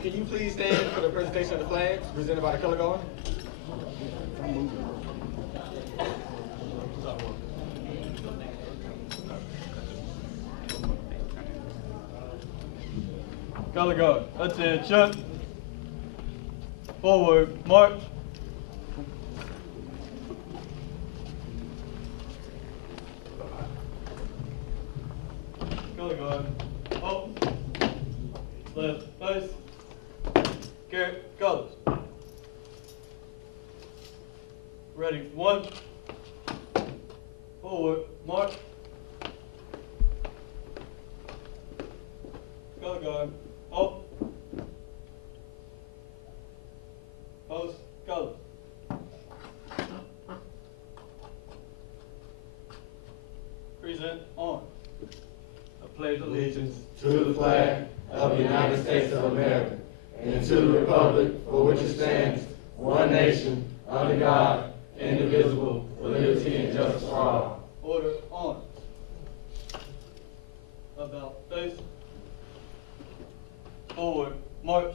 can you please stand for the presentation of the flags presented by the color guard? Color guard, attention. Forward, march. Color guard, up. Left, face. Carry, colors. Ready, one. Forward, march. Color guard, up. Post, colors. Present, on. I pledge allegiance to the flag of the United States of America and to the republic for which it stands, one nation, under God, indivisible, with liberty and justice for all. Order, on. About face. Forward, march.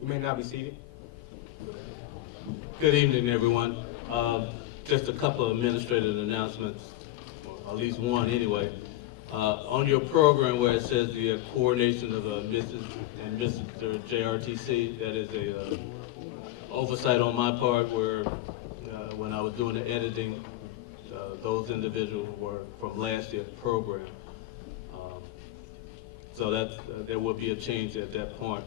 You may now be seated. Good evening, everyone. Just a couple of administrative announcements, or at least one anyway. On your program where it says the coordination of Mrs. and Mr. JRTC, that is a oversight on my part where when I was doing the editing, those individuals were from last year's program. So that's, there will be a change at that point.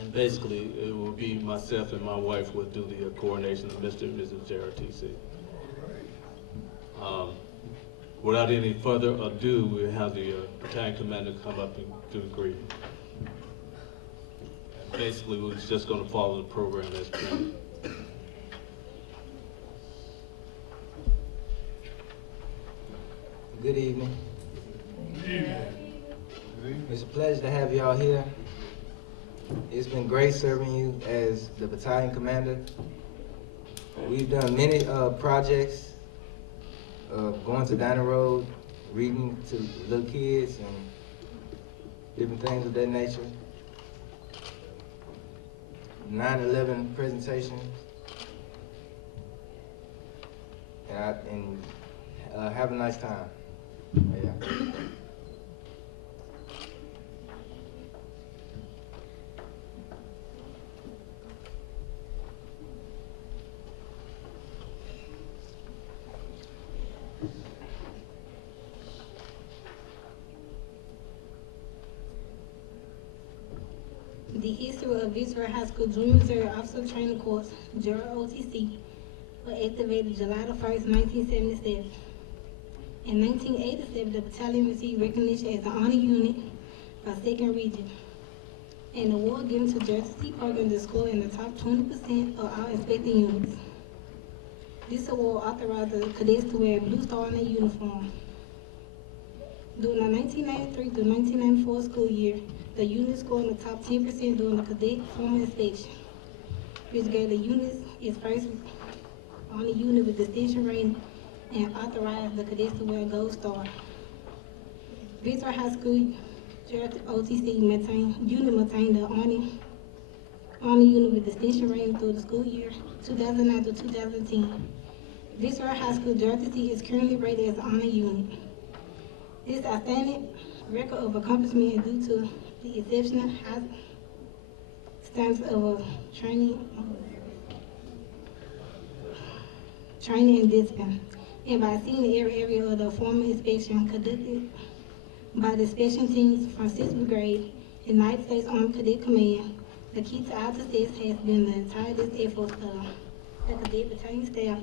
And basically, it will be myself and my wife will do the coordination of Mr. and Mrs. JRTC. Without any further ado, we'll have the battalion commander come up and do the greeting. And basically, we're just going to follow the program as planned. Good evening. It's a pleasure to have y'all here. It's been great serving you as the battalion commander. We've done many projects, going to Diner Road, reading to little kids and different things of that nature. 9/11 presentations. And have a nice time. Yeah. The history of Vicksburg High School Junior Reserve Officer Training Course, ROTC, was activated July 1st, 1977. In 1987, the battalion received recognition as an honor unit by 2nd Region. An award given to JRTC program that scored in the top 20% of all inspected units. This award authorized the cadets to wear a blue star on their uniform. During the 1993 through 1994 school year, the unit scored in the top 10% during the cadet formal inspection, which gave the unit its first honor unit with distinction rating and authorized the cadets to wear a gold star. Vicksburg High School OTC unit maintained the honor unit with distinction rating through the school year 2009 to 2010. Vicksburg High School JRTC is currently rated as an honor unit. This outstanding record of accomplishment is due to the exceptional high standards of training and discipline, and by seeing every area of the formal inspection conducted by the inspection teams from 6th Brigade, United States Army Cadet Command. The key to our success has been the tireless efforts of the cadet battalion staff,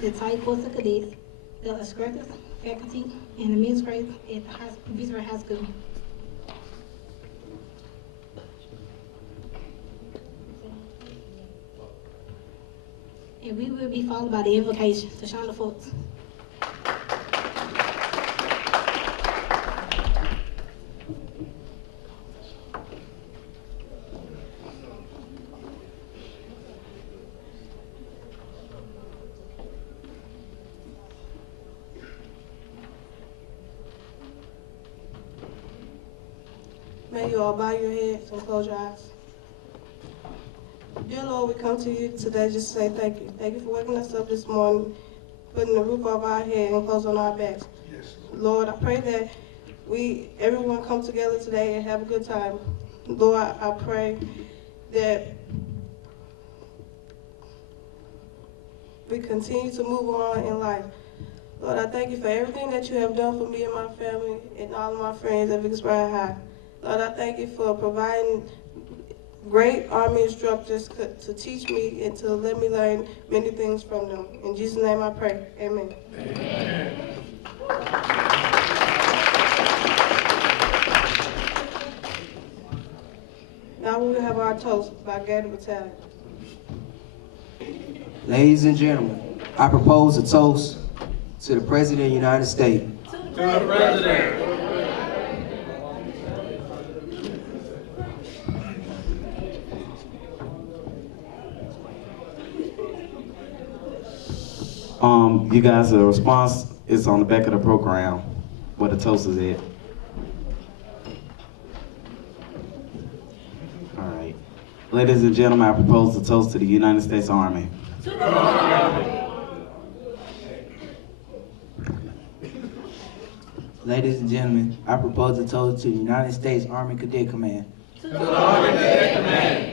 the tight course of cadets, the instructors, faculty, and administrators at the Vicksburg High School. And we will be followed by the invocation to Shonda Folks. May you all bow your heads and close your eyes. Dear Lord, we come to you today just to say thank you. Thank you for waking us up this morning, putting the roof over our head and clothes on our backs. Yes. Lord, I pray that everyone come together today and have a good time. Lord, I pray that we continue to move on in life. Lord, I thank you for everything that you have done for me and my family and all of my friends at Vicksburg High. Lord, I thank you for providing great Army instructors to teach me and to let me learn many things from them. In Jesus' name I pray, amen. Amen. Now we will have our toast by Gator Battalion. Ladies and gentlemen, I propose a toast to the President of the United States. To the President. You guys, the response is on the back of the program where the toast is at. All right. Ladies and gentlemen, I propose a toast to the United States Army. To the Army. Ladies and gentlemen, I propose a toast to the United States Army Cadet Command. To the Army Cadet Command.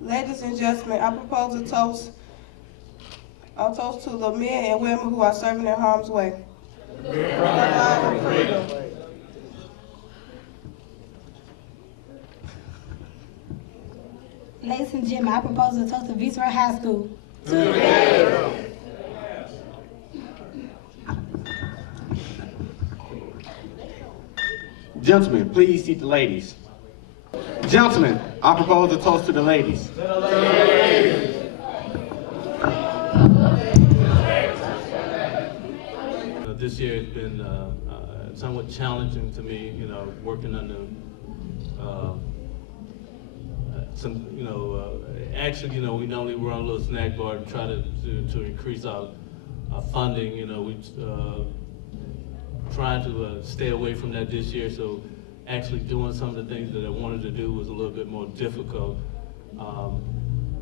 Ladies and gentlemen, I propose a toast to the men and women who are serving in harm's way. Ladies and gentlemen, I propose a toast to Vicksburg High School. Gentlemen, please seat the ladies. Gentlemen, I propose a toast to the ladies. This year has been somewhat challenging to me, working under actually, we normally run a little snack bar and try to increase our funding. We trying to stay away from that this year, so actually doing some of the things that I wanted to do was a little bit more difficult.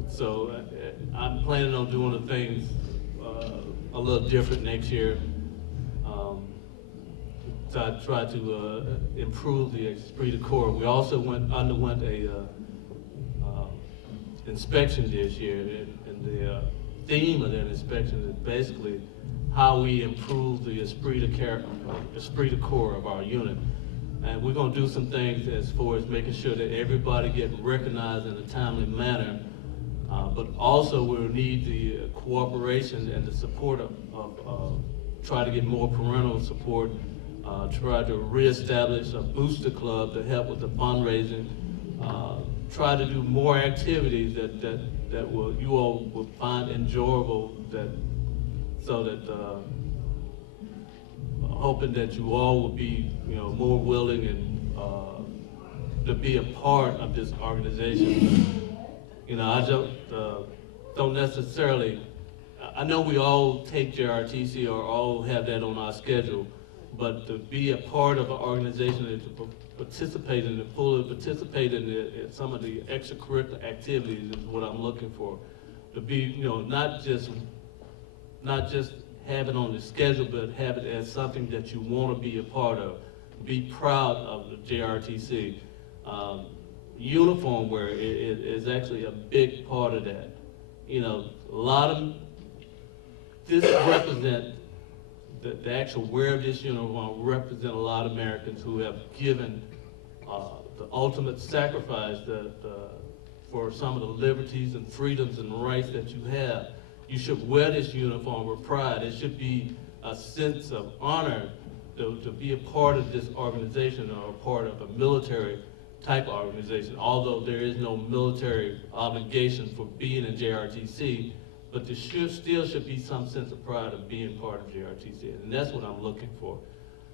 So I'm planning on doing the things a little different next year. So I try to improve the esprit de corps. We also underwent a inspection this year, and the theme of that inspection is basically how we improve the esprit de corps of our unit. And we're going to do some things as far as making sure that everybody gets recognized in a timely manner, but also we'll need the cooperation and the support of try to get more parental support, try to reestablish a booster club to help with the fundraising, try to do more activities that you all will find enjoyable, so that hoping that you all will be more willing and to be a part of this organization. I don't necessarily, I know we all take JRTC or all have that on our schedule, but to be a part of an organization and to participate in it, fully participate in some of the extracurricular activities is what I'm looking for. To be, not just have it on the schedule, but have it as something that you want to be a part of. Be proud of the JRTC. Uniform wear is actually a big part of that. A lot of this represent the actual wear of this uniform represent a lot of Americans who have given the ultimate sacrifice for some of the liberties and freedoms and rights that you have. You should wear this uniform with pride. It should be a sense of honor to be a part of this organization or a part of a military type organization. Although there is no military obligation for being in JRTC, but there still should be some sense of pride of being part of JRTC, and that's what I'm looking for,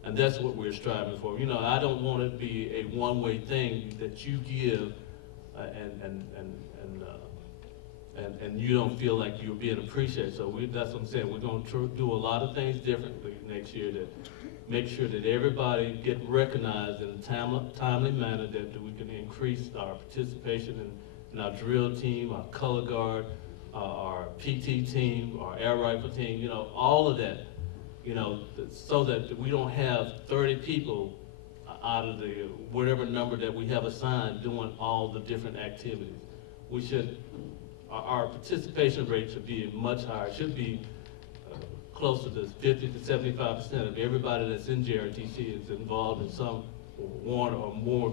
and that's what we're striving for. I don't want it to be a and you don't feel like you're being appreciated. So that's what I'm saying. We're going to do a lot of things differently next year to make sure that everybody get recognized in a timely manner, that we can increase our participation in our drill team, our color guard, our PT team, our air rifle team, you know, all of that, you know, so that we don't have 30 people out of the whatever number that we have assigned doing all the different activities. We should, our participation rate should be much higher. It should be closer to 50 to 75% of everybody that's in JRTC is involved in some one or more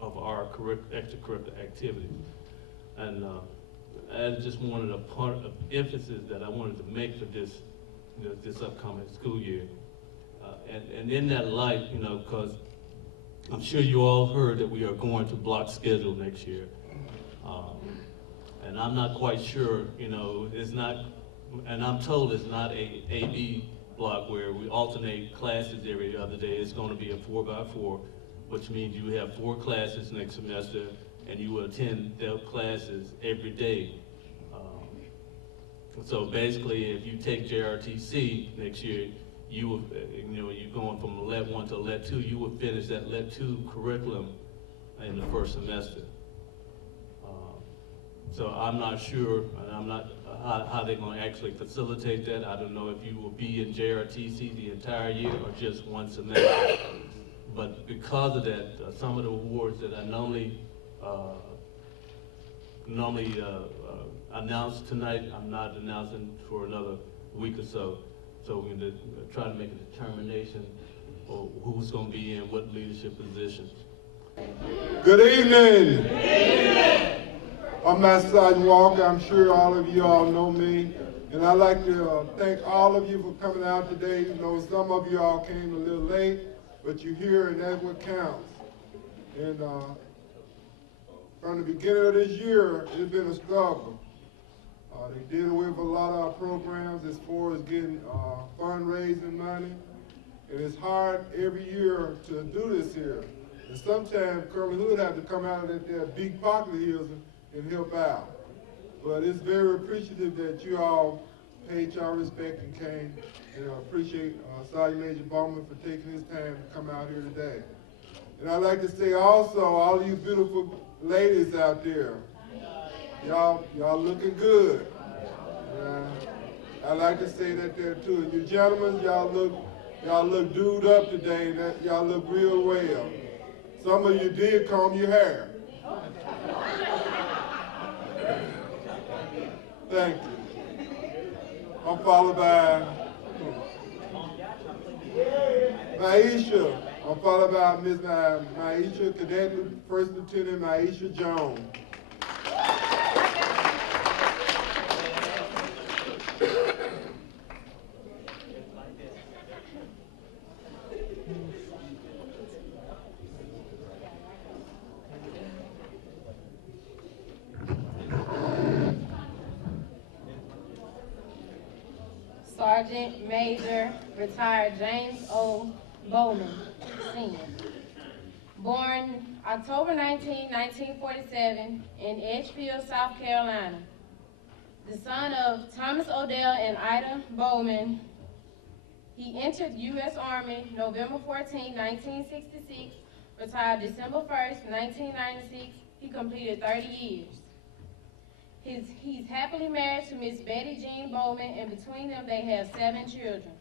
of our extracurricular activities. And I just wanted a part of emphasis that I wanted to make for this, you know, this upcoming school year. And in that light, you know, because I'm sure you all heard that we are going to block schedule next year. And I'm not quite sure, you know, it's not, and I'm told it's not a AB block where we alternate classes every other day. It's going to be a 4x4, which means you have 4 classes next semester, and you will attend their classes every day. So basically, if you take JRTC next year, you will, you know, you're going from Let 1 to Let 2, you will finish that Let 2 curriculum in the first semester. So I'm not sure, and I'm not how they're going to actually facilitate that. I don't know if you will be in JRTC the entire year or just one semester. But because of that, some of the awards that I normally announce tonight, I'm not announcing for another week or so. So we're going to try to make a determination of who's going to be in what leadership positions. Good evening. Good evening. I'm Master Sergeant Walker. I'm sure all of you all know me. And I'd like to thank all of you for coming out today. You know, some of you all came a little late, but you're here and that's what counts. And from the beginning of this year, it's been a struggle. They did away with a lot of our programs as far as getting fundraising money. And it's hard every year to do this here. And sometimes Curly Hood have to come out of their big pocket hills and help out. But it's very appreciative that you all paid your respect and came. And I appreciate Sergeant Major Bowman for taking his time to come out here today. And I'd like to say also, all of you beautiful ladies out there, y'all looking good. I'd like to say that there too. And you gentlemen, y'all look dude up today. Y'all look real well. Some of you did comb your hair. Thank you. I'm followed by Maisha. I'm followed by Ms. Maisha, Cadet First Lieutenant Maisha Jones. Sergeant Major retired James O. Bowman, Sr. Born October 19, 1947 in Edgefield, South Carolina. The son of Thomas Odell and Ida Bowman, he entered U.S. Army November 14, 1966, retired December 1st, 1996. He completed 30 years. He's happily married to Miss Betty Jean Bowman, and between them they have 7 children.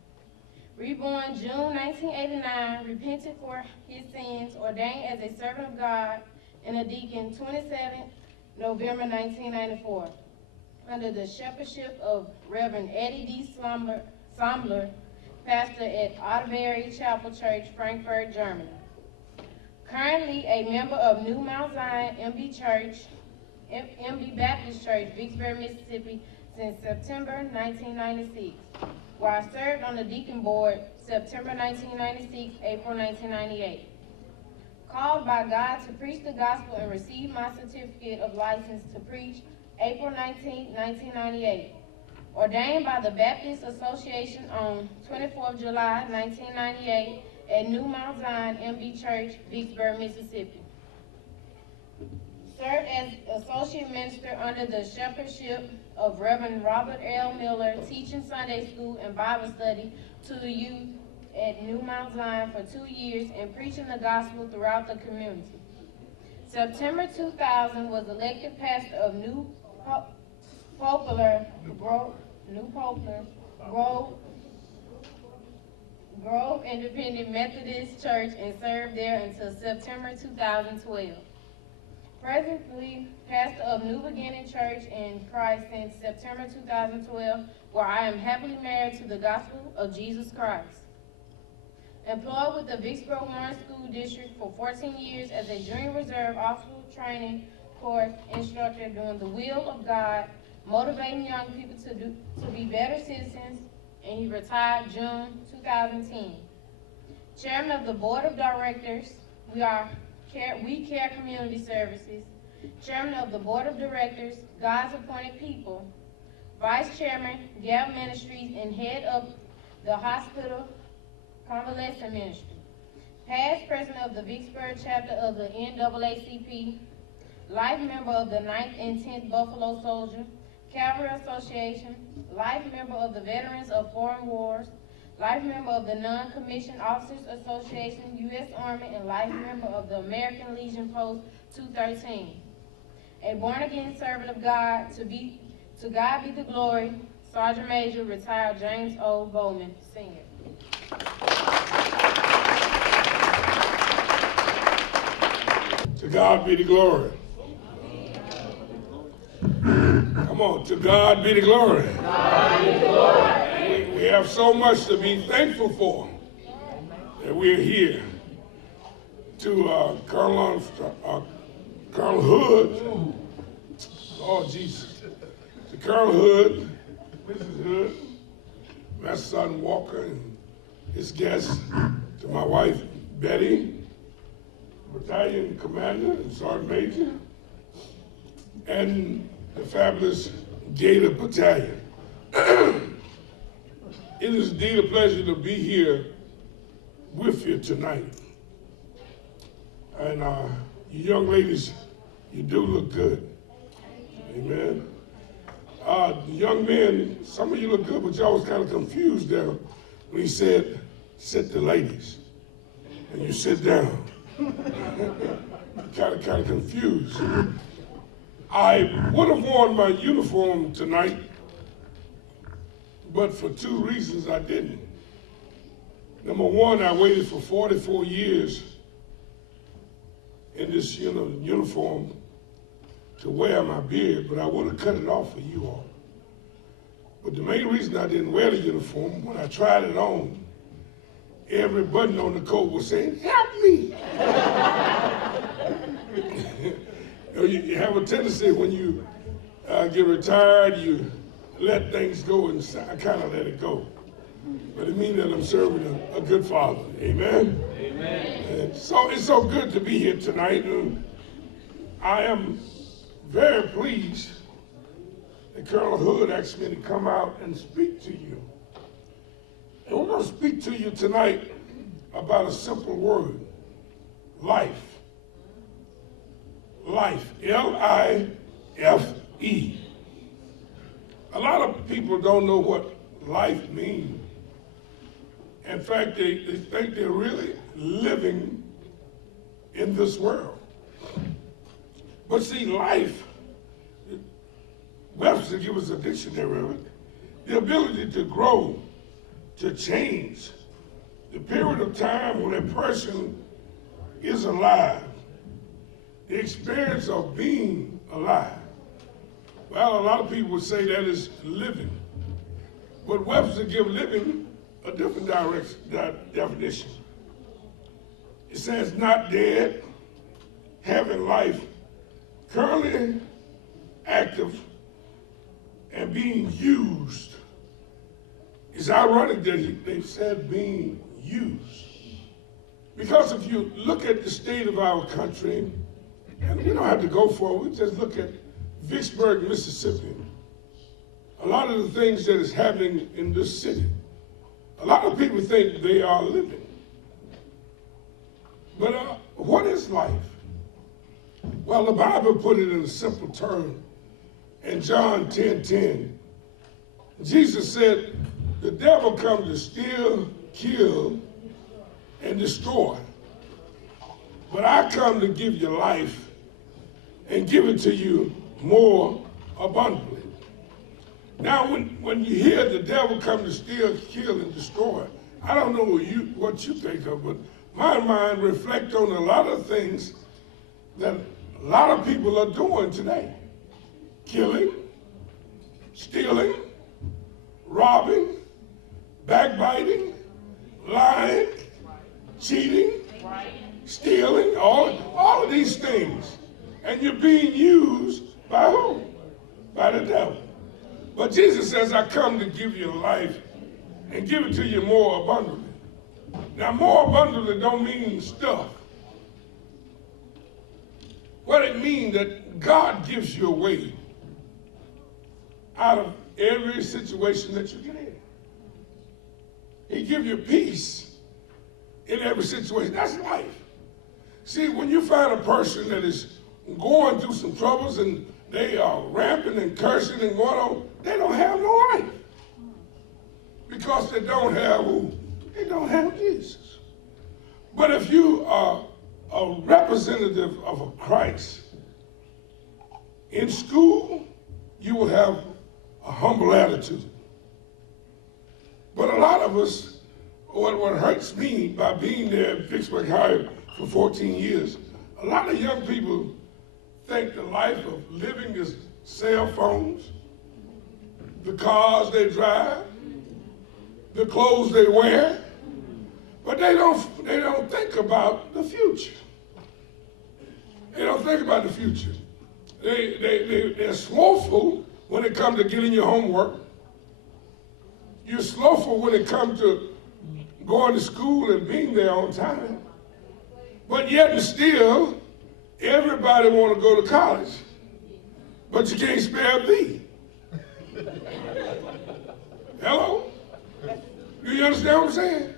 Reborn June 1989, repented for his sins, ordained as a servant of God and a deacon 27 November 1994, under the shepherdship of Reverend Eddie D. Sombler, pastor at Otterbury Chapel Church, Frankfurt, Germany. Currently a member of New Mount Zion MB Baptist Church, Vicksburg, Mississippi, since September 1996, where I served on the deacon board September 1996, April 1998. Called by God to preach the gospel and receive my certificate of license to preach April 19, 1998. Ordained by the Baptist Association on 24th July 1998 at New Mount Zion MB Church, Vicksburg, Mississippi. Served as Associate Minister under the shepherdship of Reverend Robert L. Miller teaching Sunday school and Bible study to the youth at New Mount Zion for 2 years and preaching the gospel throughout the community. September 2000 was elected pastor of New Poplar Grove Independent Methodist Church and served there until September 2012. Presently, pastor of New Beginning Church in Christ since September 2012, where I am happily married to the gospel of Jesus Christ. Employed with the Vicksburg Warren School District for 14 years as a Junior Reserve Officer Training Course instructor doing the will of God, motivating young people to be better citizens, and he retired June 2010. Chairman of the Board of Directors, We Care Community Services. Chairman of the Board of Directors, God's Appointed People. Vice Chairman, Gap Ministries, and head of the Hospital Convalescent Ministry. Past President of the Vicksburg chapter of the NAACP. Life member of the 9th and 10th Buffalo Soldier Cavalry Association. Life member of the Veterans of Foreign Wars. Life member of the Non-Commissioned Officers Association, U.S. Army, and life member of the American Legion Post 213. A born-again servant of God, to God be the glory, Sergeant Major, retired James O. Bowman, Sr. To God be the glory. Come on, to God be the glory. We have so much to be thankful for that we're here. To Colonel Hood, Lord Jesus, to Colonel Hood, Mrs. Hood, my son Walker and his guests, to my wife Betty, battalion commander and sergeant major, and the fabulous Gator Battalion. It is indeed a pleasure to be here with you tonight. And you young ladies, you do look good. Amen. The young men, some of you look good, but y'all was kind of confused there when he said, sit the ladies, and you sit down. kind of confused. I would have worn my uniform tonight, but for 2 reasons I didn't. Number one, I waited for 44 years in this uniform to wear my beard, but I would have cut it off for you all. But the main reason I didn't wear the uniform, when I tried it on, every button on the coat was saying, help me. You have a tendency when you get retired, you let things go, and I kind of let it go. But it means that I'm serving a good father. Amen? Amen. And so it's so good to be here tonight, and I am very pleased that Colonel Hood asked me to come out and speak to you. And we're going to speak to you tonight about a simple word, life. Life, L-I-F-E. A lot of people don't know what life means. In fact, they think they're really living in this world. But see, life, Webster gives us a dictionary of it, the ability to grow, to change, the period of time when a person is alive, the experience of being alive. Well, a lot of people would say that is living. But Webster gives living a different definition. It says not dead, having life, currently active, and being used. It's ironic that they said being used. Because if you look at the state of our country, and we don't have to go for it, we just look at Vicksburg, Mississippi. A lot of the things that is happening in this city, a lot of people think they are living. But what is life? Well, the Bible put it in a simple term, in John 10:10. Jesus said, the devil comes to steal, kill, and destroy. But I come to give you life and give it to you more abundantly. Now, when you hear the devil come to steal, kill, and destroy, I don't know what you think of, but my mind reflects on a lot of things that a lot of people are doing today. Killing, stealing, robbing, backbiting, lying, cheating, stealing, all of these things. And you're being used by who? By the devil. But Jesus says, I come to give you life and give it to you more abundantly. Now, more abundantly don't mean stuff. What it means that God gives you a way out of every situation that you get in. He gives you peace in every situation. That's life. See, when you find a person that is going through some troubles and they are ramping and cursing and going on, they don't have no life. Because they don't have who? They don't have Jesus. But if you are a representative of a Christ, in school, you will have a humble attitude. But a lot of us, what hurts me by being there at Vicksburg High for 14 years, a lot of young people think the life of living is cell phones, the cars they drive, the clothes they wear, but they don't think about the future. They don't think about the future. They're slothful when it comes to getting your homework. You're slothful when it comes to going to school and being there on time. But yet and still, everybody want to go to college, but you can't spare a B. Hello? Do you understand what I'm saying?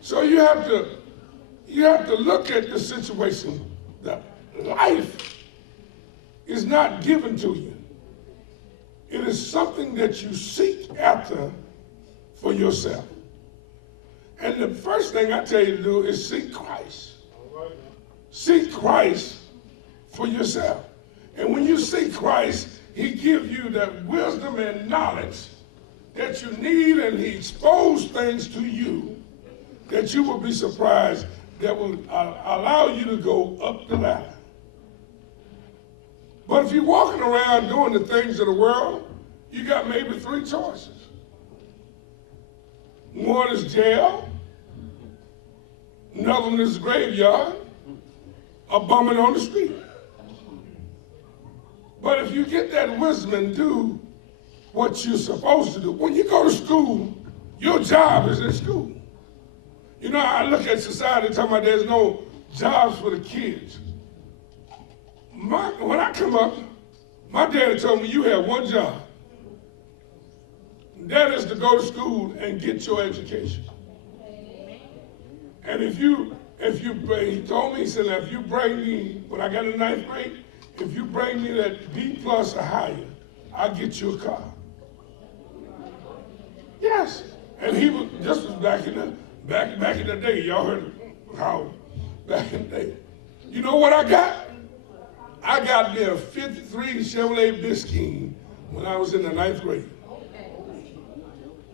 So you have to look at the situation that life is not given to you. It is something that you seek after for yourself. And the first thing I tell you to do is seek Christ. Seek Christ for yourself. And when you seek Christ, he gives you that wisdom and knowledge that you need, and he exposes things to you that you will be surprised that will allow you to go up the ladder. But if you're walking around doing the things of the world, you got maybe three choices. One is jail, another one is graveyard, or bumming on the street. But if you get that wisdom and do what you're supposed to do, when you go to school, your job is in school. You know, I look at society talking about there's no jobs for the kids. When I come up, my daddy told me you have one job. That is to go to school and get your education. And he told me, he said, if you bring me, when I got in the 9th grade, if you bring me that B+ or higher, I'll get you a car. Yes. And this was back in the day. Y'all heard how back in the day. You know what I got? I got me a 53 Chevrolet Biscayne when I was in the 9th grade.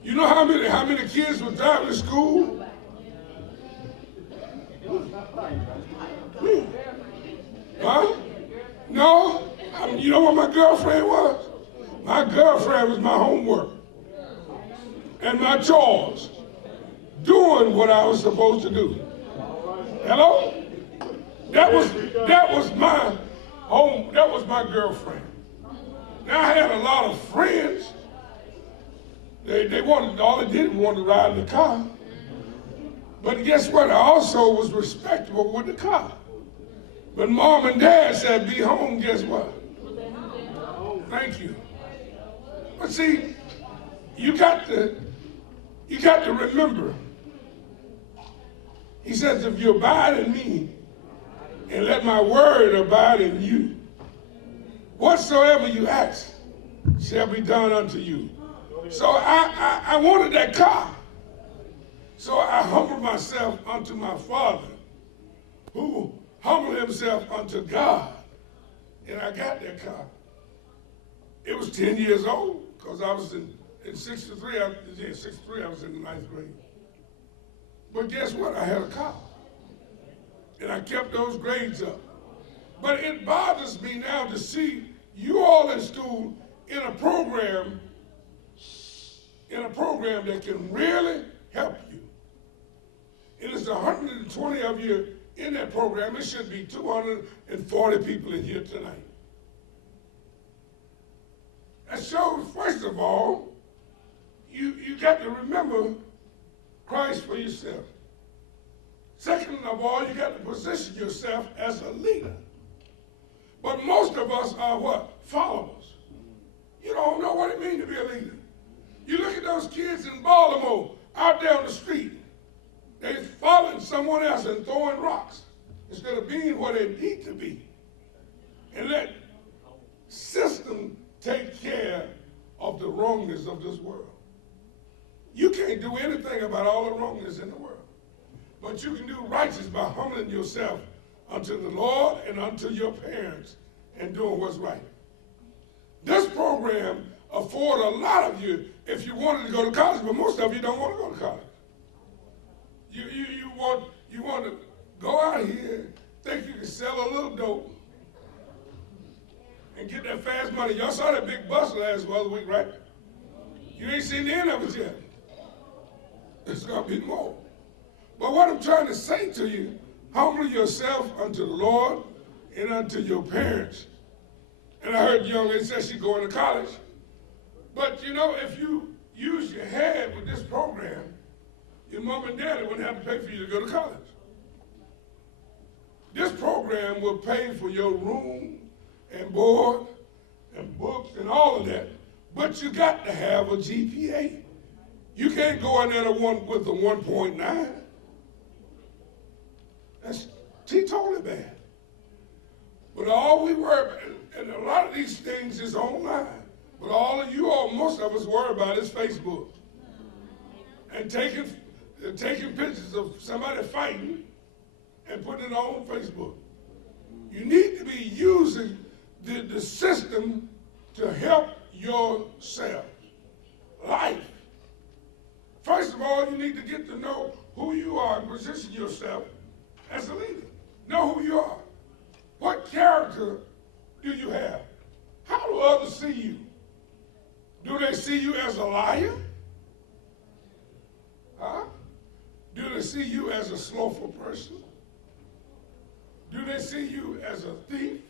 You know how many kids were driving to school? Me. Huh? No. You know what my girlfriend was? My girlfriend was my homework and my chores, doing what I was supposed to do. Hello? That was my home. That was my girlfriend. Now I had a lot of friends. They wanted, all they did was want to ride in the car. But guess what? I also was respectable with the car. But mom and dad said, be home, guess what? Thank you. But see, you got to remember. He says, if you abide in me and let my word abide in you, whatsoever you ask, shall be done unto you. So I wanted that car. So I humbled myself unto my Father, who humbled himself unto God, and I got that car. It was 10 years old, because I was in 63, I was in the 9th grade. But guess what? I had a car. And I kept those grades up. But it bothers me now to see you all in school in a program that can really help you. And it's 120 of you in that program. It should be 240 people in here tonight. That shows, first of all, you got to remember Christ for yourself. Second of all, you got to position yourself as a leader. But most of us are what? Followers. You don't know what it means to be a leader. You look at those kids in Baltimore out there on the street. They're following someone else and throwing rocks instead of being what they need to be. And let system take care of the wrongness of this world. You can't do anything about all the wrongness in the world. But you can do righteous by humbling yourself unto the Lord and unto your parents and doing what's right. This program affords a lot of you if you wanted to go to college, but most of you don't want to go to college. You want to go out here, think you can sell a little dope and get that fast money. Y'all saw that big bus last other week, right? You ain't seen the end of it yet. There's going to be more. But what I'm trying to say to you, humble yourself unto the Lord and unto your parents. And I heard the young lady say she's going to college. But you know, if you use your head with this program, your mom and daddy wouldn't have to pay for you to go to college. This program will pay for your room and board and books and all of that. But you got to have a GPA. You can't go in there with a 1.9. That's totally bad. But all we worry about, and a lot of these things is online, but all of you all, most of us worry about is Facebook. And taking pictures of somebody fighting and putting it on Facebook. You need to be using the system to help yourself. Life. First of all, you need to get to know who you are and position yourself as a leader. Know who you are. What character do you have? How do others see you? Do they see you as a liar? Huh? Do they see you as a slothful person? Do they see you as a thief?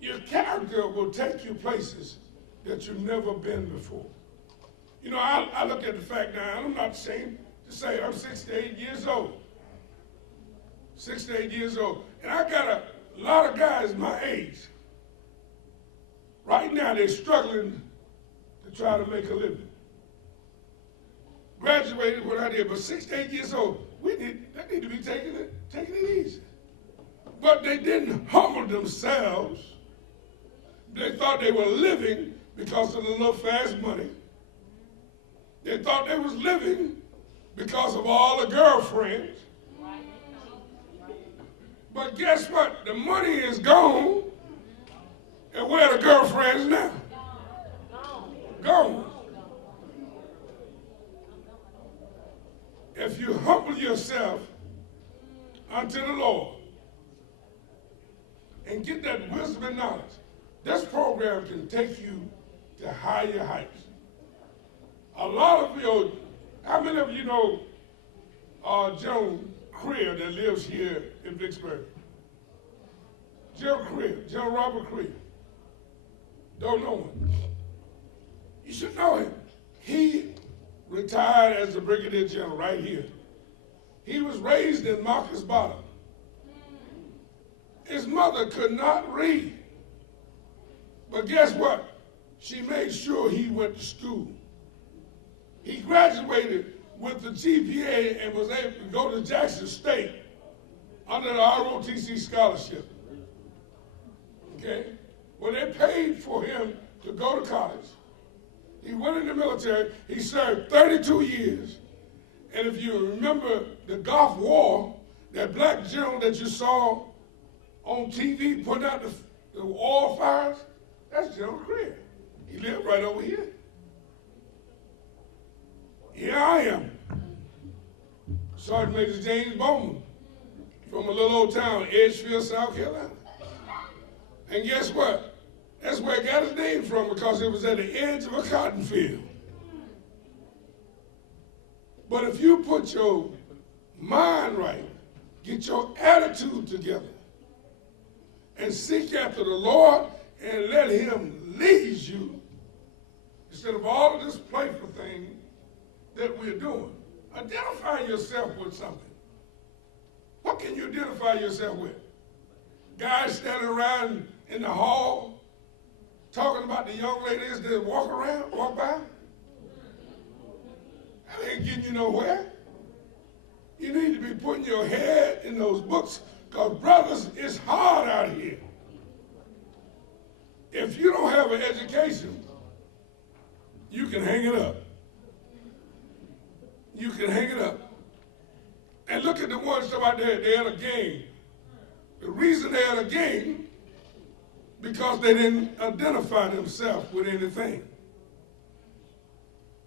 Your character will take you places that you've never been before. You know, I look at the fact now, and I'm not ashamed to say I'm 68 years old. 68 years old. And I got a lot of guys my age. Right now, they're struggling to try to make a living. Graduated what I did, but 68 years old, they need to be taking it easy. But they didn't humble themselves. They thought they were living because of the little fast money. They thought they was living because of all the girlfriends. But guess what? The money is gone. And where are the girlfriends now? Gone. If you humble yourself unto the Lord and get that wisdom and knowledge, this program can take you to higher heights. A lot of you, how many of you know Joan Creer that lives here in Vicksburg? Joe Robert Creer. Don't know him. You should know him. He retired as a brigadier general right here. He was raised in Marcus Bottom. His mother could not read. But guess what? She made sure he went to school. He graduated with the GPA and was able to go to Jackson State under the ROTC scholarship. Okay? Well, they paid for him to go to college. He went in the military. He served 32 years. And if you remember the Gulf War, that black general that you saw on TV putting out the oil fires, that's General Greer. He lived right over here. Here I am, Sergeant Major James Bowman, from a little old town, Edgefield, South Carolina. And guess what? That's where it got its name from, because it was at the edge of a cotton field. But if you put your mind right, get your attitude together, and seek after the Lord and let him lead you, instead of all of this playful thing that we're doing, identify yourself with something. What can you identify yourself with? Guys standing around in the hall talking about the young ladies that walk by? That ain't getting you nowhere. You need to be putting your head in those books, because brothers, it's hard out here. If you don't have an education, you can hang it up. You can hang it up. And look at the ones about they had a game. The reason they had a game, because they didn't identify themselves with anything.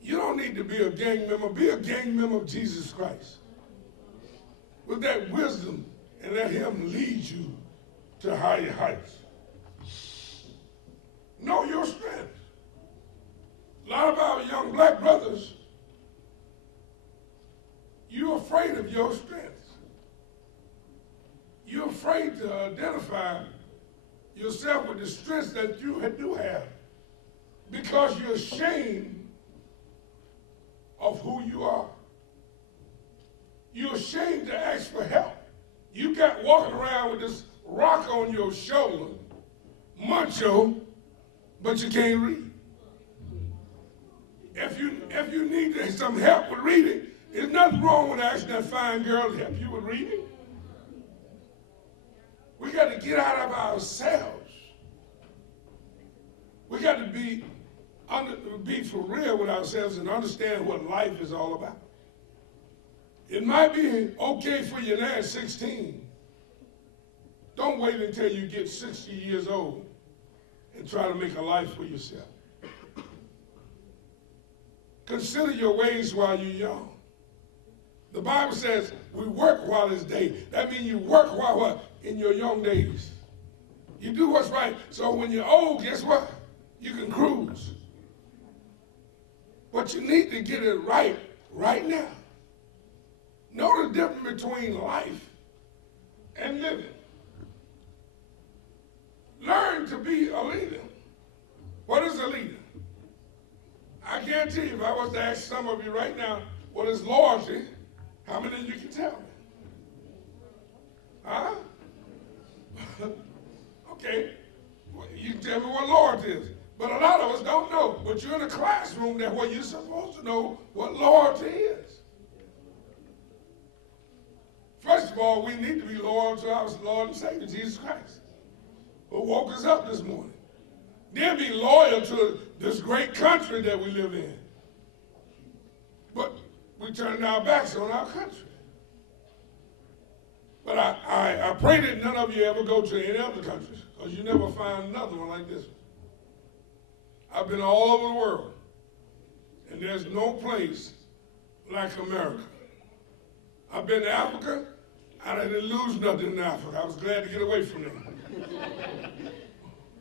You don't need to be a gang member. Be a gang member of Jesus Christ. With that wisdom, and let him lead you to higher heights. Know your strength. A lot of our young black brothers, you're afraid of your strengths. You're afraid to identify yourself with the strengths that you do have, because you're ashamed of who you are. You're ashamed to ask for help. You got walking around with this rock on your shoulder, macho, but you can't read. If you need some help with reading, there's nothing wrong with asking that fine girl to help you with reading. We got to get out of ourselves. We got to be for real with ourselves and understand what life is all about. It might be okay for you now at 16. Don't wait until you get 60 years old and try to make a life for yourself. Consider your ways while you're young. The Bible says we work while it's day. That means you work while what? In your young days. You do what's right. So when you're old, guess what? You can cruise. But you need to get it right now. Know the difference between life and living. Learn to be a leader. What is a leader? I guarantee you, if I was to ask some of you right now, what is loyalty? How many of you can tell me? Huh? Okay. Well, you can tell me what loyalty is. But a lot of us don't know. But you're in a classroom there where you're supposed to know what loyalty is. First of all, we need to be loyal to our Lord and Savior, Jesus Christ, who woke us up this morning. Then be loyal to this great country that we live in. But we turned our backs on our country. But I pray that none of you ever go to any other countries, because you never find another one like this one. I've been all over the world, and there's no place like America. I've been to Africa. I didn't lose nothing in Africa. I was glad to get away from them.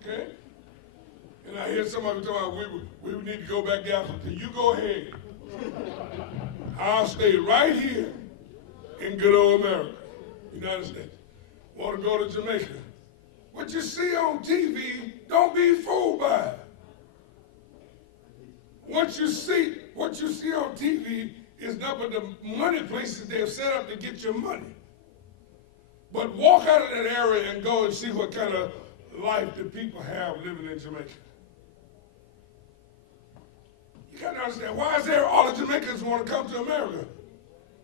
Okay? And I hear somebody talking about we need to go back to Africa. You go ahead. I'll stay right here in good old America, United States. Want to go to Jamaica? What you see on TV, don't be fooled by it. What you see on TV is not but the money places they've set up to get your money. But walk out of that area and go and see what kind of life the people have living in Jamaica. You got to understand, why is there all the Jamaicans want to come to America?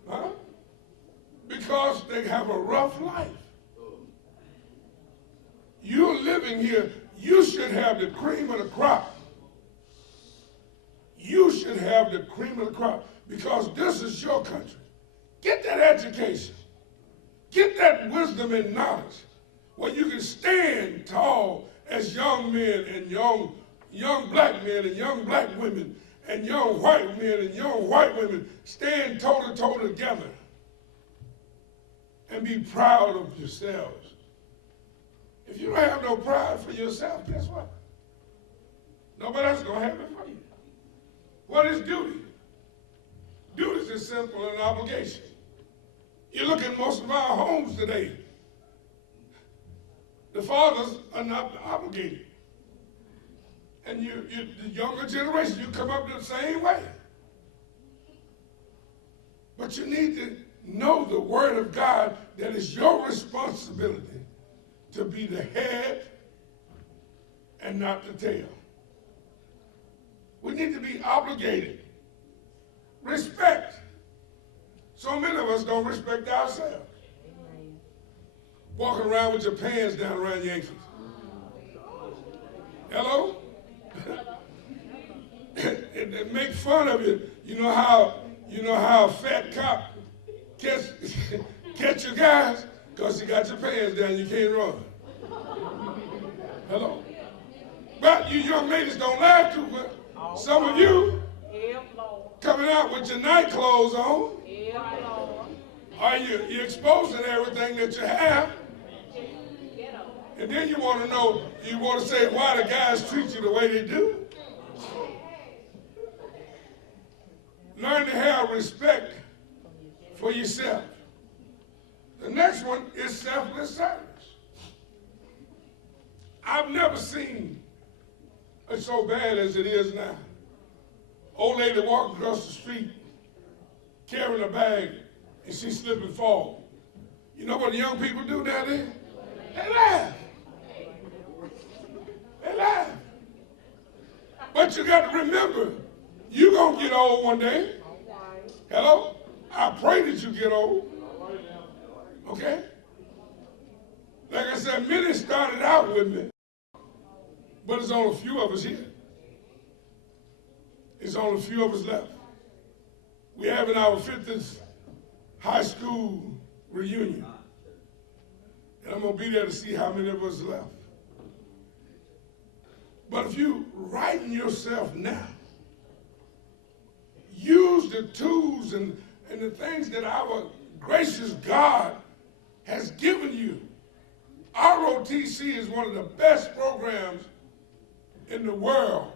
Huh? Because they have a rough life. You're living here, you should have the cream of the crop should have the cream of the crop because this is your country. Get that education. Get that wisdom and knowledge where you can stand tall as young men and young black men and young black women and young white men and young white women stand toe to toe together and be proud of yourselves. If you don't have no pride for yourself, guess what? Nobody else is going to have it for you. What is duty? Duty is as simple as an obligation. You look at most of our homes today. The fathers are not obligated. And the younger generation, you come up the same way. But you need to know the word of God that is your responsibility to be the head and not the tail. We need to be obligated. Respect. So many of us don't respect ourselves. Walking around with your pants down around your ankles. Hello? and make fun of you. You know how a fat cop catch you guys? Because you got your pants down, you can't run. Hello? But you young ladies don't laugh too well. Some of you coming out with your night clothes on. Are you exposing everything that you have? And then you want to say why the guys treat you the way they do. Learn to have respect for yourself. The next one is selfless service. I've never seen it so bad as it is now. Old lady walking across the street carrying a bag and she slip and fall. You know what the young people do nowadays? They laugh. They laugh. But you got to remember, you're going to get old one day. Hello? I pray that you get old. Okay? Like I said, many started out with me, but it's only a few of us here. It's only a few of us left. We're having our 50th high school reunion. And I'm going to be there to see how many of us left. But if you writing yourself now, use the tools and the things that our gracious God has given you. ROTC is one of the best programs in the world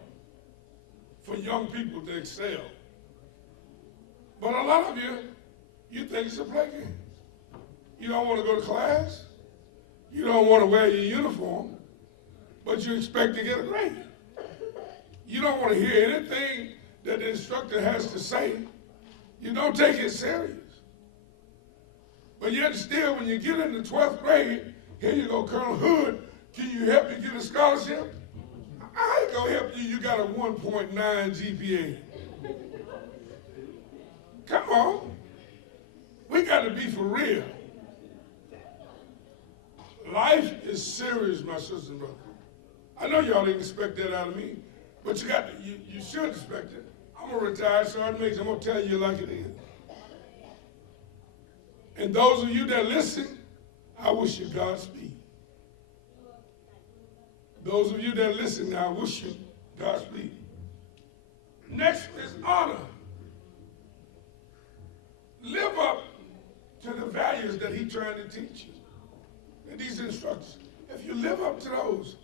for young people to excel. But a lot of you think it's a play game. You don't want to go to class. You don't want to wear your uniform, but you expect to get a grade. You don't want to hear anything that the instructor has to say. You don't take it serious. But yet still, when you get in the 12th grade, here you go, Colonel Hood, can you help me get a scholarship? I ain't gonna help you, you got a 1.9 GPA. Come on. We got to be for real. Life is serious, my sisters and brothers. I know y'all didn't expect that out of me, but you should expect it. I'm a retired sergeant major. I'm going to tell you like it is. And those of you that listen, I wish you Godspeed. Those of you that listen, I wish you Godspeed. Next is honor. Live up to the values that he's trying to teach you. And these instructions, if you live up to those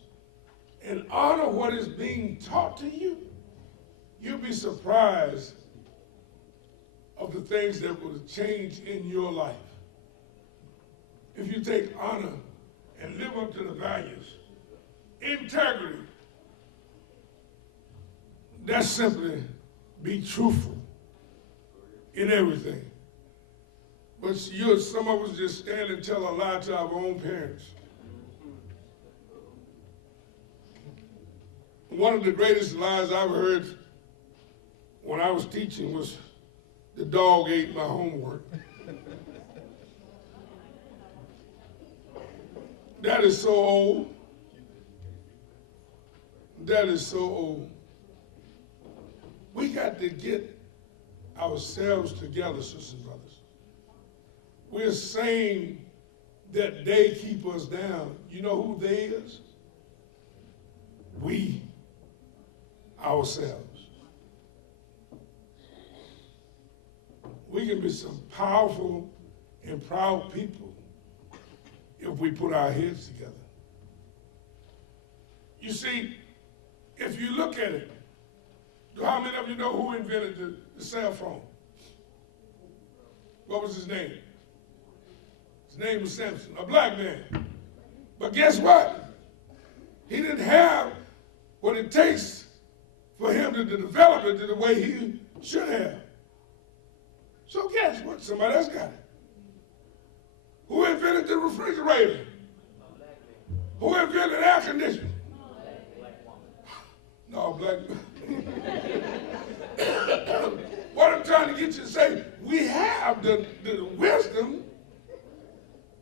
and honor what is being taught to you, you'll be surprised of the things that will change in your life. If you take honor and live up to the values, integrity, that's simply be truthful in everything. But some of us just stand and tell a lie to our own parents. One of the greatest lies I've heard when I was teaching was the dog ate my homework. That is so old. That is so old. We got to get ourselves together, sisters and brothers. We're saying that they keep us down. You know who they is? We, ourselves. We can be some powerful and proud people if we put our heads together. You see, if you look at it, how many of you know who invented the cell phone? What was his name? His name was Samson, a black man. But guess what? He didn't have what it takes for him to develop it the way he should have. So guess what? Somebody else got it. Who invented the refrigerator? Who invented air conditioning? No, black. What I'm trying to get you to say, we have the wisdom,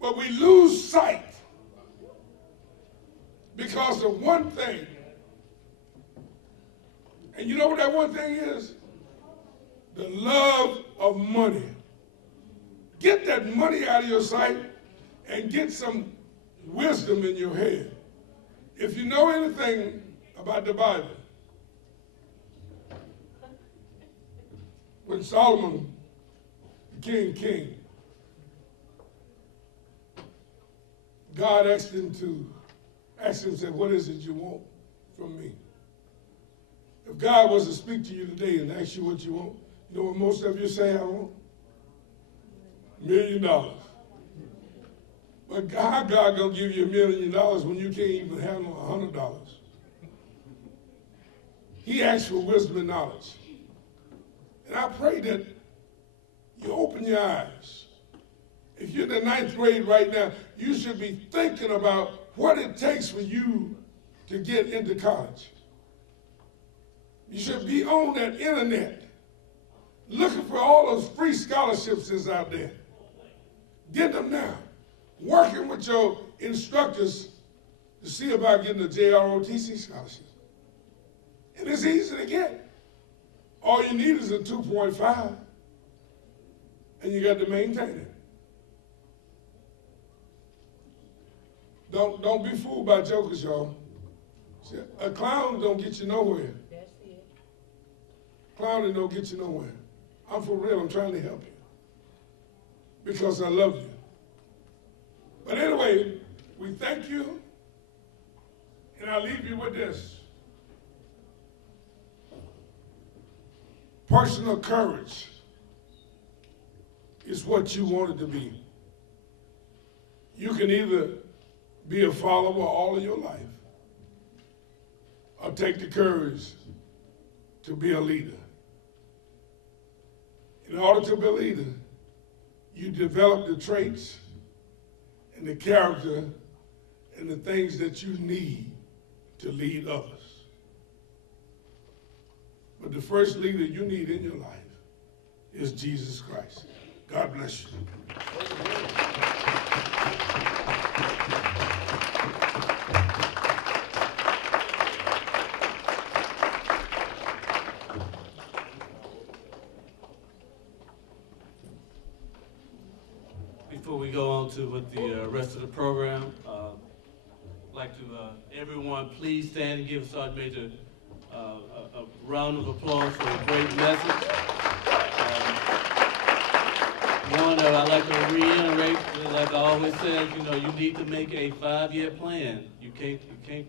but we lose sight because of one thing. And you know what that one thing is? The love of money. Get that money out of your sight and get some wisdom in your head. If you know anything about the Bible, when Solomon became king, God asked him, said, what is it you want from me? If God was to speak to you today and ask you what you want, you know what most of you say I want? $1 million. But how God gonna give you $1 million when you can't even handle $100? He asked for wisdom and knowledge. And I pray that you open your eyes. If you're in the 9th grade right now, you should be thinking about what it takes for you to get into college. You should be on that internet looking for all those free scholarships that's out there. Get them now. Working with your instructors to see about getting a JROTC scholarship. And it's easy to get. All you need is a 2.5, and you got to maintain it. Don't be fooled by jokers, y'all. See, a clown don't get you nowhere. That's it. Clowning don't get you nowhere. I'm for real. I'm trying to help you because I love you. But anyway, we thank you, and I'll leave you with this. Personal courage is what you want it to be. You can either be a follower all of your life or take the courage to be a leader. In order to be a leader, you develop the traits and the character and the things that you need to lead others. But the first leader you need in your life is Jesus Christ. God bless you. Before we go on to with the rest of the program, I'd like to, everyone please stand and give Sergeant Major a round of applause for a great message. One that I'd like to reiterate, like I always said, you know, you need to make a 5-year plan. You can't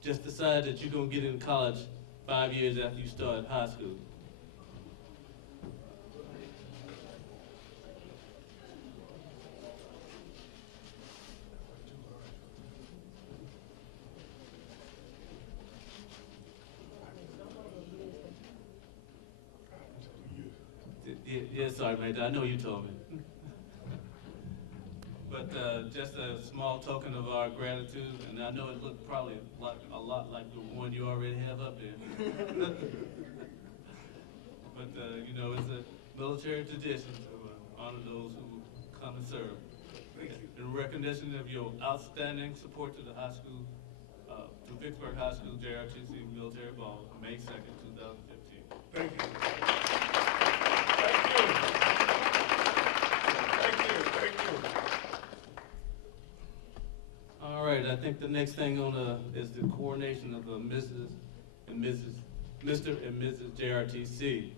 just decide that you're gonna get into college 5 years after you start high school. Yes, sorry, mate. I know you told me. But just a small token of our gratitude, and I know it looked probably a lot like the one you already have up there. But you know, it's a military tradition to honor those who come and serve. In recognition of your outstanding support to the high school, to Vicksburg High School JROTC Military Ball, May 2nd, 2015. Thank you. think the next thing on is the coronation of the Mr. and Mrs. JRTC.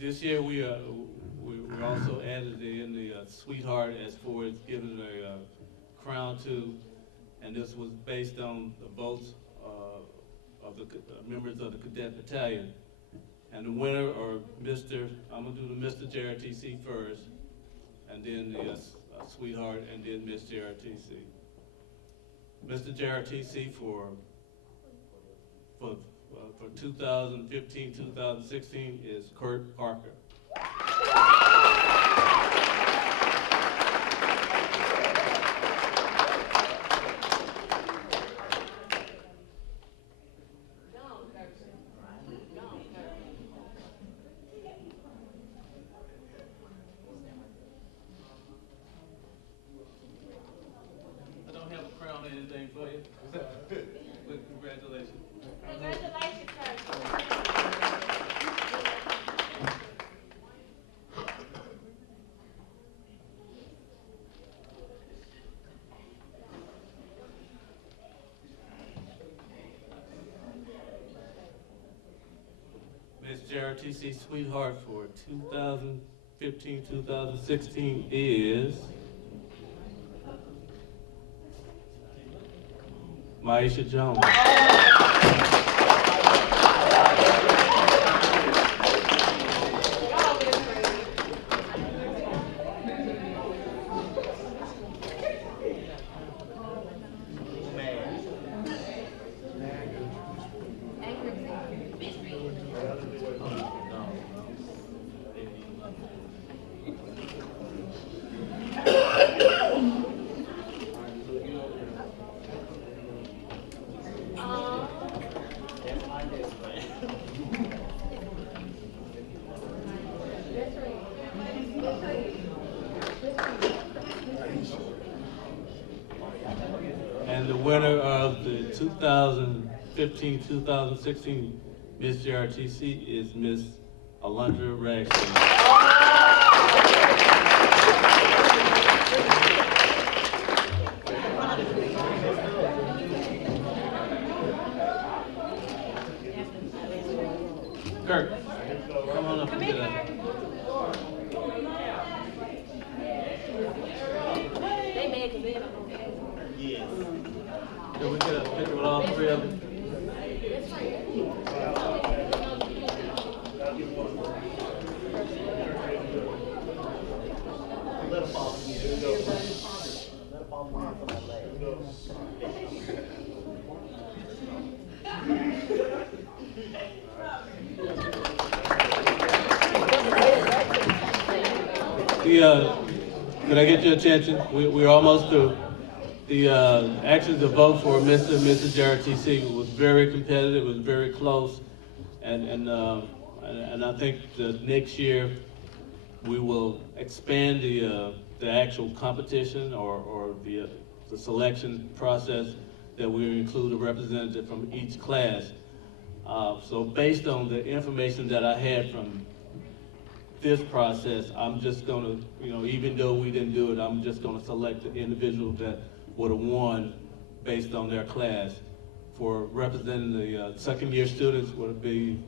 This year we also added in the sweetheart as far as giving a crown to, and this was based on the votes of the members of the cadet battalion. And the winner, or I'm gonna do the Mr. JRTC first, and then the sweetheart, and then Miss JRTC. Mr. JRTC for 2015-2016 is Kurt Parker. I don't have a crown or anything for you. But congratulations. Congratulations, sir. Miss JRTC Sweetheart for 2015-2016 is Maisha Jones. And the winner of the 2015-2016 Miss JRTC is Miss Alondra Ragson. Kirk, come on up and get up. Can we get a picture with all three of them? Could I get your attention? We're almost through. Actually, the vote for Mr. and Mrs. JRTC was very competitive. It was very close, and I think that next year we will expand the actual competition or the selection process, that we include a representative from each class. So based on the information that I had from this process, I'm just gonna, even though we didn't do it, I'm just gonna select the individual that would have won based on their class. For representing the second year students would it be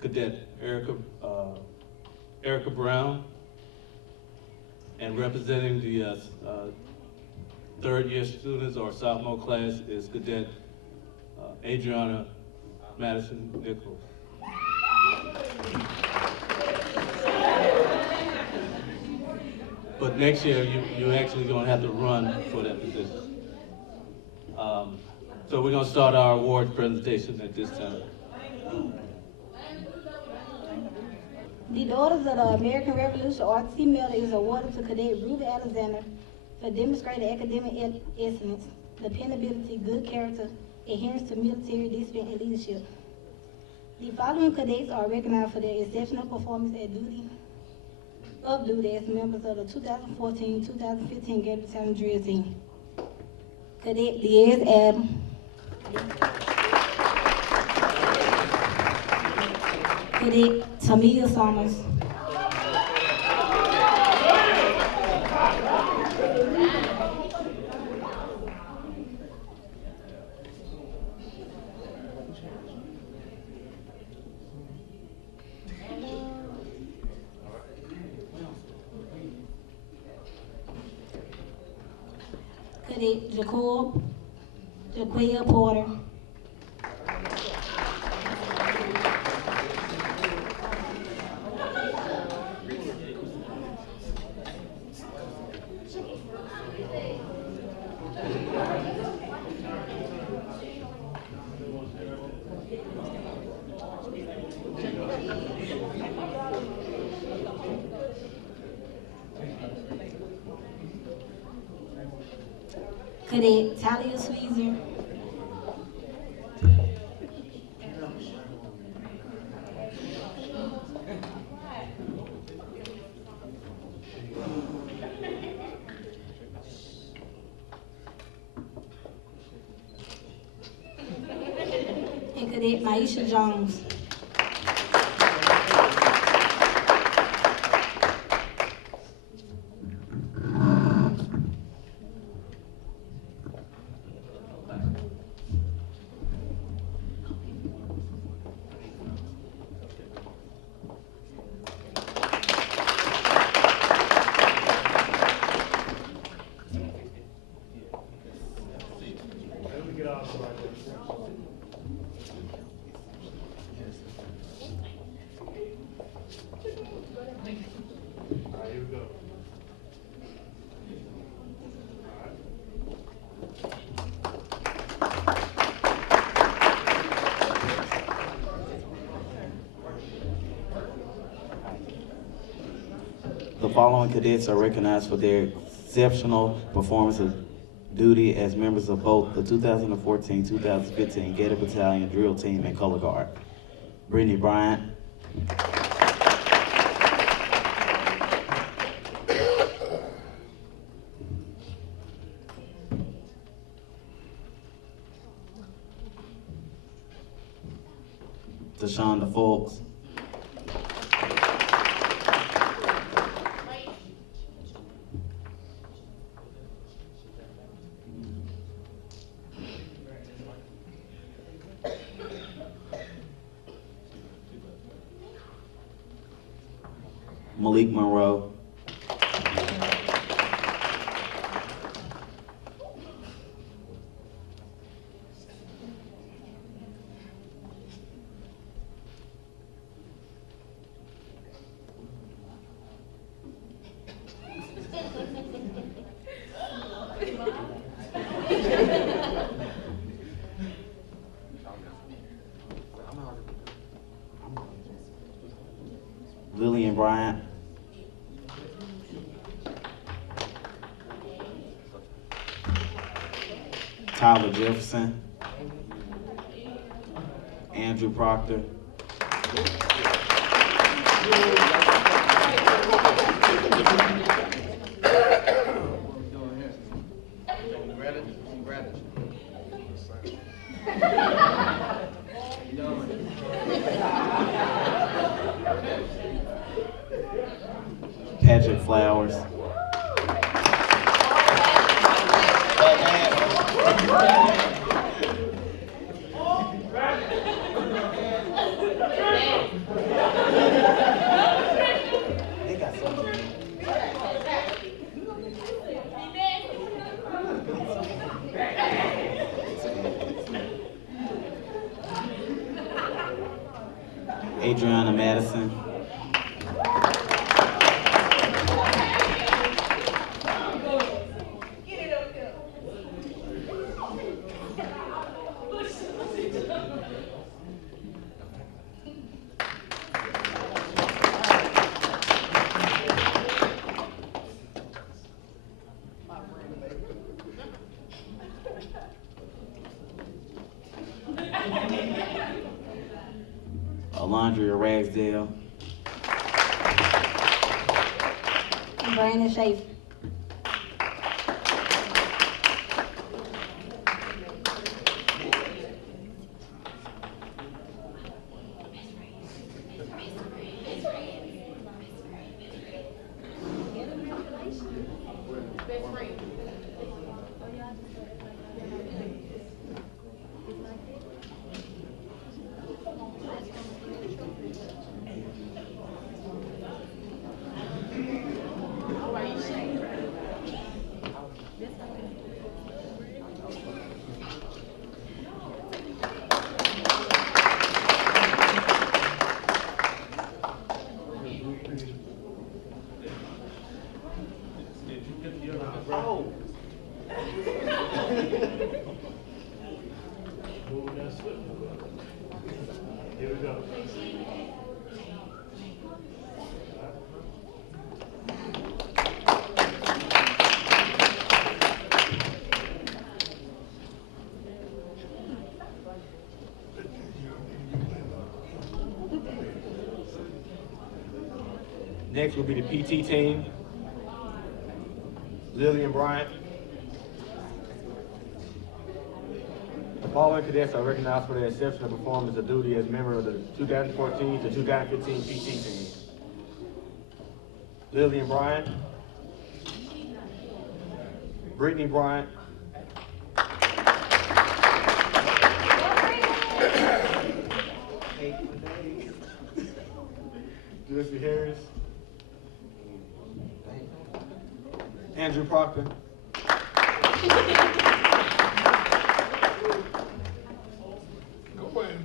Cadet Erica Brown, and representing the third year students or sophomore class is Cadet Adriana Madison Nichols. But next year, you're actually going to have to run for that position. So we're going to start our awards presentation at this time. The Daughters of the American Revolution ROTC Medal is awarded to Cadet Ruby Alexander for demonstrating academic excellence, dependability, good character, adherence to military discipline, and leadership. The following cadets are recognized for their exceptional performance at duty as members of the 2014-2015 Gator Battalion Drill Team. Cadet Diaz Adam. Cadet Tamia Summers. Cadet Jaquia Porter. Cadet Talia Sweezer. And Cadet Maisha Jones. The following cadets are recognized for their exceptional performance of duty as members of both the 2014-2015 Gator Battalion Drill Team and Color Guard. Brittany Bryant. Deshaunda Folks. Malik Monroe. Lillian Bryant. Tyler Jefferson. Andrew Proctor. Patrick Flowers. Adriana Madison. Alondria Ragsdale. Brandon Schaefer. Here we go. Next will be the PT team. Lillian Bryant. The following cadets are recognized for their exceptional performance of duty as member of the 2014 to 2015 PT team. Lillian Bryant, Brittany Bryant, Jesse Harris, Andrew Proctor, Go ahead.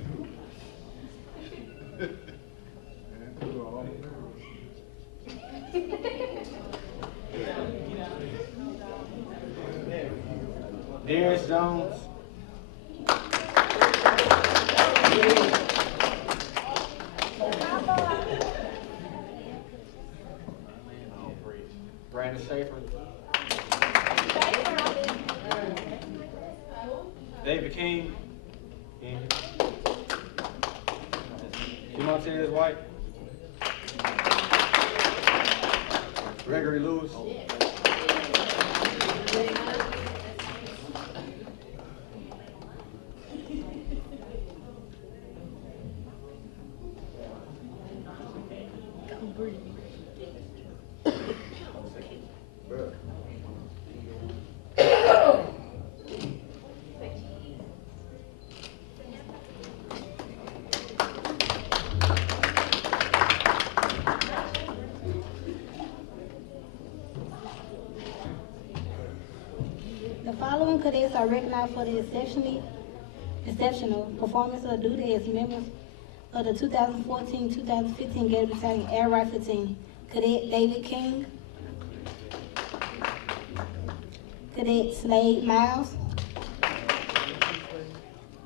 Darius Jones, Brandon Schaefer, David King, Demontez White, Gregory Lewis, The following cadets are recognized for the exceptional performance of duty as members of the 2014-2015 Gator Battalion Air Rifle Team. Cadet David King, Cadet Slade Miles,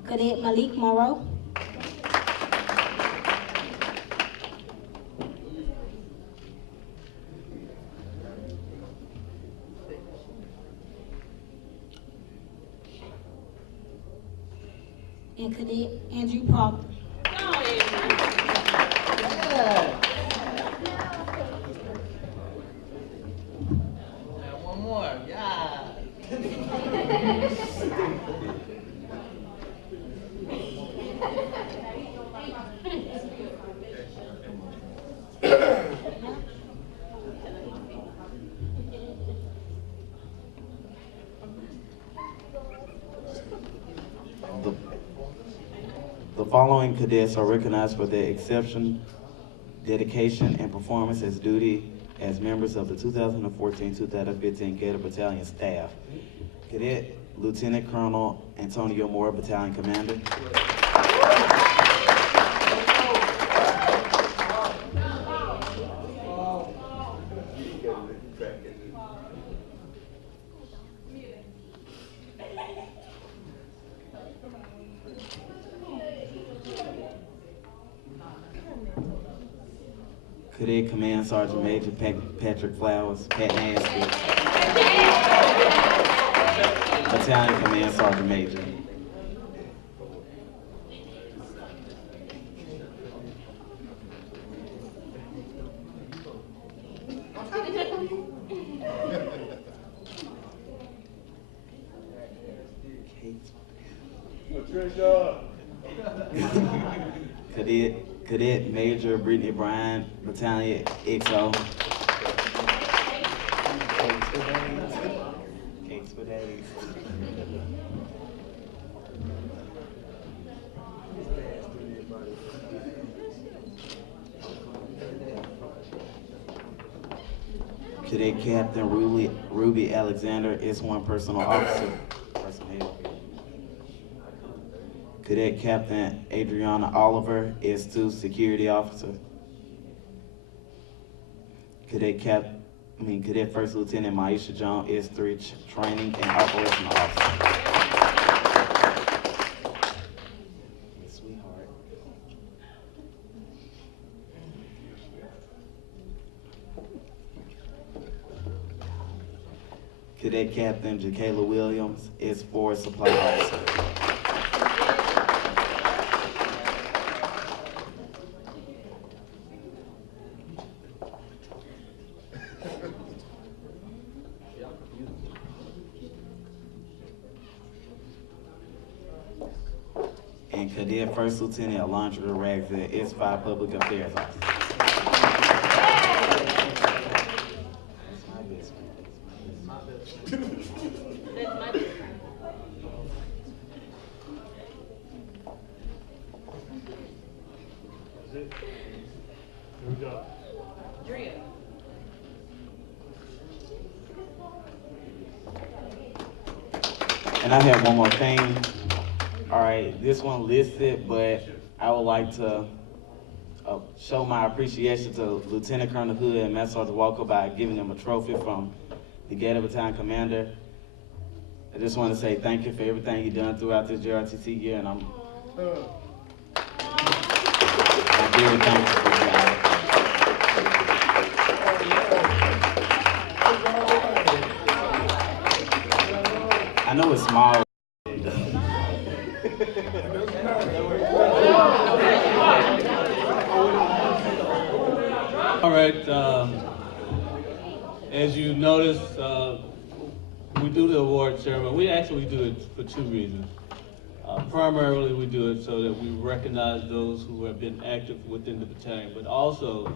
Cadet Malik Morrow, and Cadet Andrew Proctor. One more, yeah. The following cadets are recognized for their exception, dedication, and performance as duty as members of the 2014-2015 Gator Battalion staff. Cadet Lieutenant Colonel Antonio Moore, Battalion Commander. Cadet Command Sergeant Major Patrick Flowers, Pat Nasty. Battalion Command Sergeant Major. Cadet Major Brittany Bryant, Battalion XO. Cadet Captain Ruby Alexander, S1 Personal Officer. Personnel. Cadet Captain Adriana Oliver, S2 Security Officer. Cadet First Lieutenant Maisha Jones, S3 Training and Operational Officer. Sweetheart. Cadet Captain Jakayla Williams, S4 Supply Officer. And Cadet First Lieutenant Alondra Ragsdale, S5 Public Affairs Officer. That's my best friend. That's my best friend. Here we go. Drea. And I have one more thing. All right, this one listed, but I would like to show my appreciation to Lieutenant Colonel Hood and Master Sergeant Walker by giving them a trophy from the Gator Battalion Commander. I just want to say thank you for everything you've done throughout this JRTC year, and I'm very thankful for that. I know it's small. All right, as you notice, we do the award ceremony. We actually do it for two reasons. Primarily, we do it so that we recognize those who have been active within the battalion, but also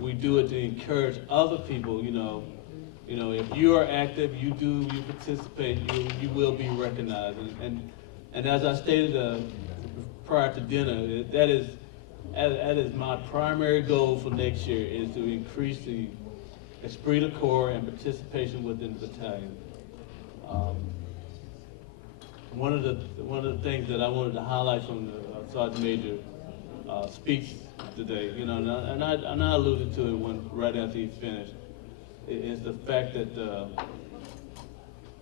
we do it to encourage other people. You know, if you are active, you participate, you will be recognized. And as I stated prior to dinner, that is my primary goal for next year, is to increase the esprit de corps and participation within the battalion. One of the things that I wanted to highlight from the Sergeant Major speech today, and I alluded to it right after he finished, is the fact that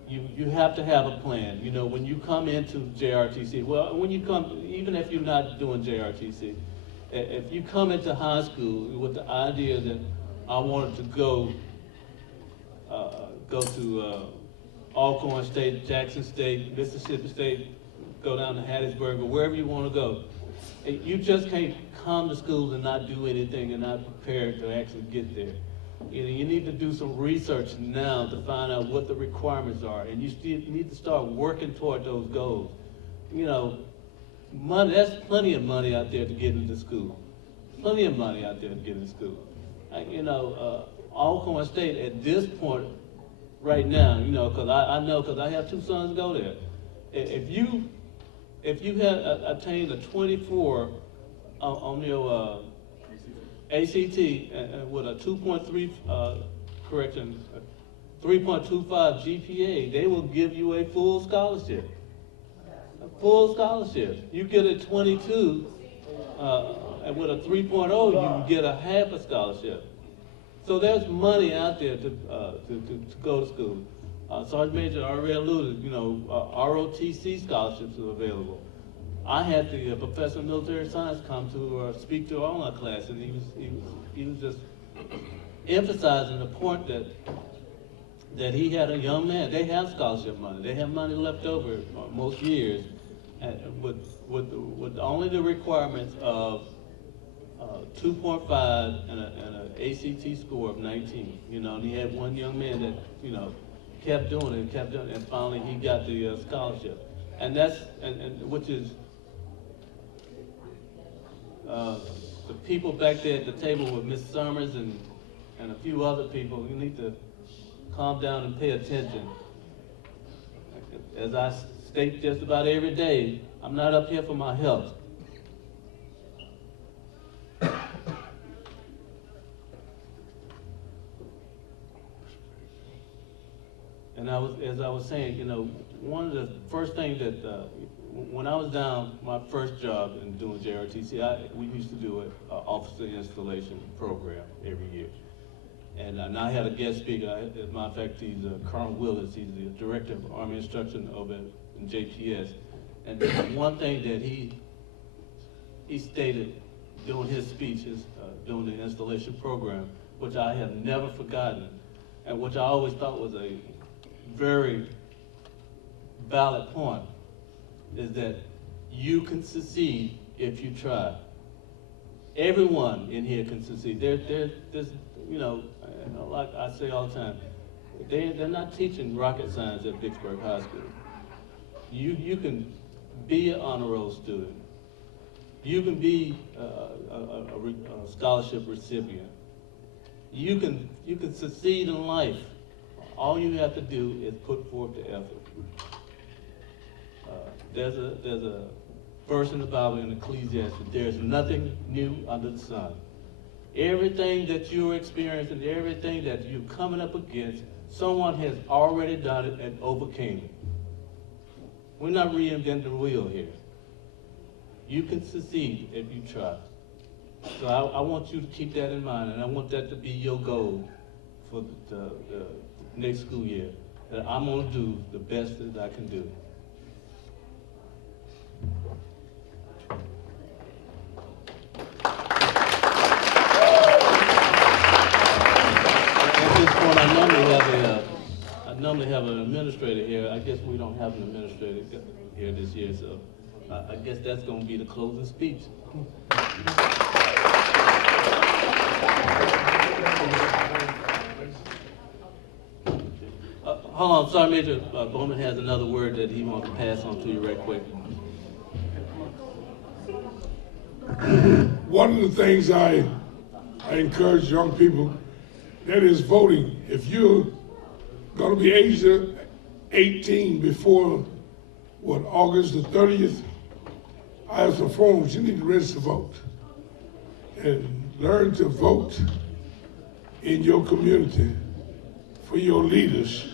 you have to have a plan. When you come into JRTC, well, when you come, even if you're not doing JRTC, if you come into high school with the idea that I wanted to go to Alcorn State, Jackson State, Mississippi State, go down to Hattiesburg, or wherever you want to go, you just can't come to school and not do anything and not prepare to actually get there. You need to do some research now to find out what the requirements are, and you need to start working toward those goals. Money, there's plenty of money out there to get into school. Plenty of money out there to get into school. Alcorn State at this point, right now, because I have two sons go there. If you had attained a 24 on your ACT with a 3.25 GPA, they will give you a full scholarship. A full scholarship. You get a 22 and with a 3.0, you can get a half a scholarship. So there's money out there to go to school. Sergeant Major already alluded, ROTC scholarships are available. I had the professor of military science come to speak to all our class, and he was just emphasizing the point that he had a young man. They have scholarship money. They have money left over most years, with only the requirements of 2.5 and an ACT score of 19. And he had one young man that kept doing it, and finally he got the scholarship. And that's which is the people back there at the table with Miss Summers and a few other people. You need to calm down and pay attention. As I state just about every day, I'm not up here for my health. And as I was saying, you know, one of the first things that, when I was down, my first job in doing JRTC, we used to do an officer installation program every year. And I had a guest speaker, as a matter of fact, he's Colonel Willis, he's the Director of Army Instruction over in JPS. And one thing that he stated during his speeches, during the installation program, which I have never forgotten, and which I always thought was a very valid point, is that you can succeed if you try. Everyone in here can succeed. There's, you know, like I say all the time, they're not teaching rocket science at Vicksburg High School. You can be an honor roll student. You can be a scholarship recipient. You can succeed in life. All you have to do is put forth the effort. There's a verse in the Bible in Ecclesiastes: there's nothing new under the sun. Everything that you're experiencing, everything that you're coming up against, someone has already done it and overcame it. We're not reinventing the wheel here. You can succeed if you try. So I want you to keep that in mind, and I want that to be your goal for the next school year, that I'm gonna do the best that I can do. At this point, I normally have an administrator here. I guess we don't have an administrator here this year, so I guess that's gonna be the closing speech. Hold on, Sergeant Major Bowman has another word that he wants to pass on to you right quick. One of the things I encourage young people, that is voting. If you're gonna be aged 18 before, August the 30th, I have some forms, you need to register to vote. And learn to vote in your community for your leaders.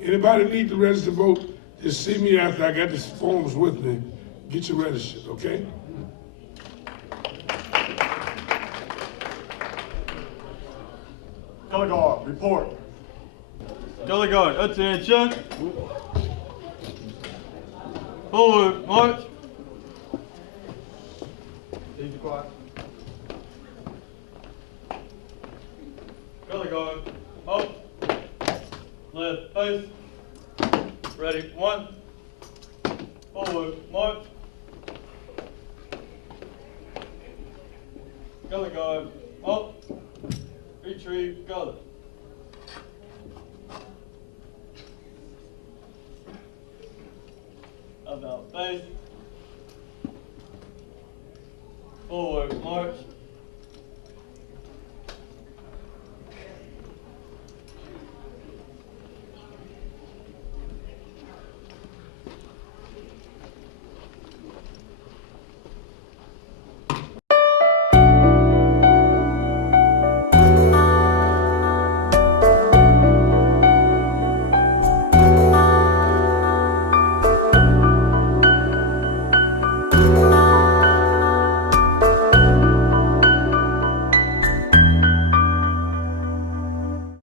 Anybody need to register to vote, just see me after I got these forms with me. Get you registered, okay? Color guard, report. Color guard, attention. Forward, march. Please be quiet. Color guard, up. Left face. Ready, 1. Forward, march. Color guard, up. Retrieve color.